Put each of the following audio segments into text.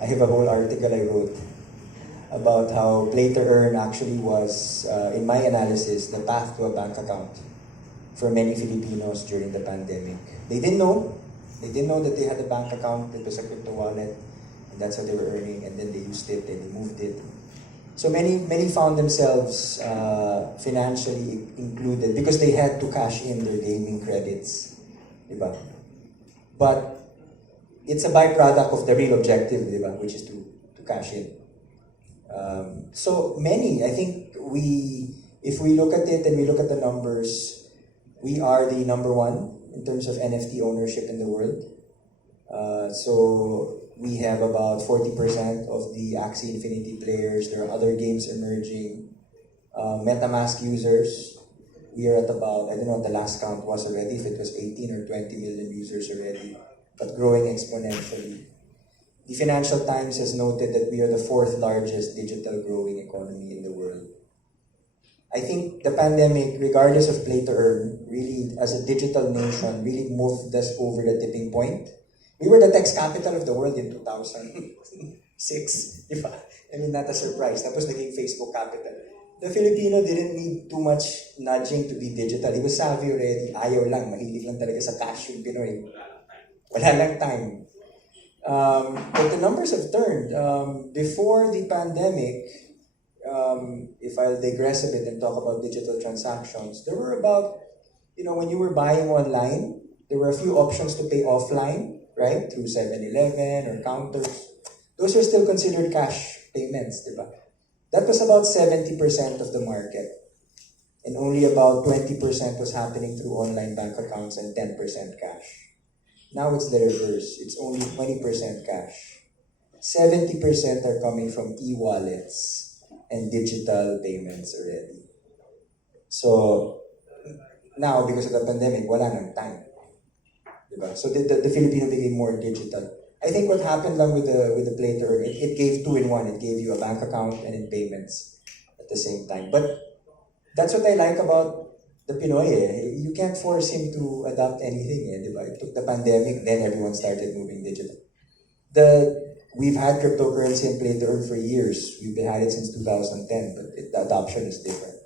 I have a whole article I wrote about how play to earn actually was, in my analysis, the path to a bank account for many Filipinos during the pandemic. They didn't know. They didn't know that they had a bank account that was a crypto wallet, and that's how they were earning, and then they used it and they moved it. So many found themselves financially included because they had to cash in their gaming credits, diba? But it's a byproduct of the real objective, diba? Which is to cash in. So many, I think if we look at it and we look at the numbers, we are the #1 in terms of NFT ownership in the world. So we have about 40% of the Axie Infinity players. There are other games emerging. MetaMask users, we are at about, I don't know what the last count was already, if it was 18 or 20 million users already, but growing exponentially. The Financial Times has noted that we are the 4th largest digital growing economy in the world. I think the pandemic, regardless of play to earn, really, as a digital nation, really moved us over the tipping point. We were the tax capital of the world in 2006. I mean, not a surprise. Tapos naging Facebook capital. The Filipino didn't need too much nudging to be digital. He was savvy already. Ayaw lang. Mahilig lang talaga sa cash yung Pinoy. Wala lang time. But the numbers have turned. Before the pandemic, if I'll digress a bit and talk about digital transactions, there were about, when you were buying online, there were a few options to pay offline, right? Through 7-Eleven or counters. Those are still considered cash payments, diba? That was about 70% of the market. And only about 20% was happening through online bank accounts and 10% cash. Now it's the reverse. It's only 20% cash. 70% are coming from e-wallets and digital payments already. So now, because of the pandemic, wala nang time. Diba? So the Filipino became more digital. I think what happened lang with the play to earn, it gave 2-in-1. It gave you a bank account and in payments at the same time. But that's what I like about the Pinoy. You can't force him to adopt anything. Diba? It took the pandemic, then everyone started moving digital. We've had cryptocurrency and play to earn for years. We've had it since 2010, but the adoption is different.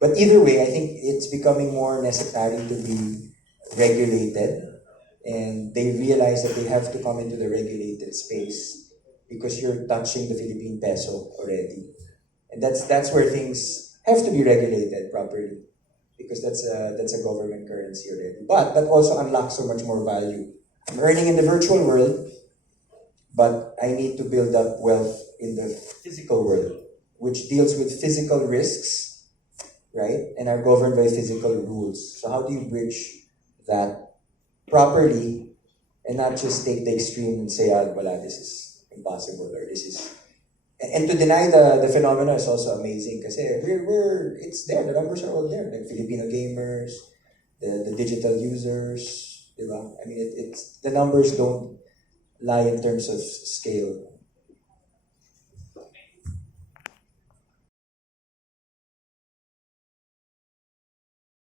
But either way, I think it's becoming more necessary to be regulated, and they realize that they have to come into the regulated space because you're touching the Philippine peso already. And that's where things have to be regulated properly, because that's a government currency already. But that also unlocks so much more value. I'm earning in the virtual world, but I need to build up wealth in the physical world, which deals with physical risks, right? And are governed by physical rules. So how do you bridge that properly and not just take the extreme and say, wala, this is impossible, or this is... And to deny the phenomena is also amazing because it's there, the numbers are all there. The Filipino gamers, the digital users, diba? I mean, the numbers don't lie in terms of scale.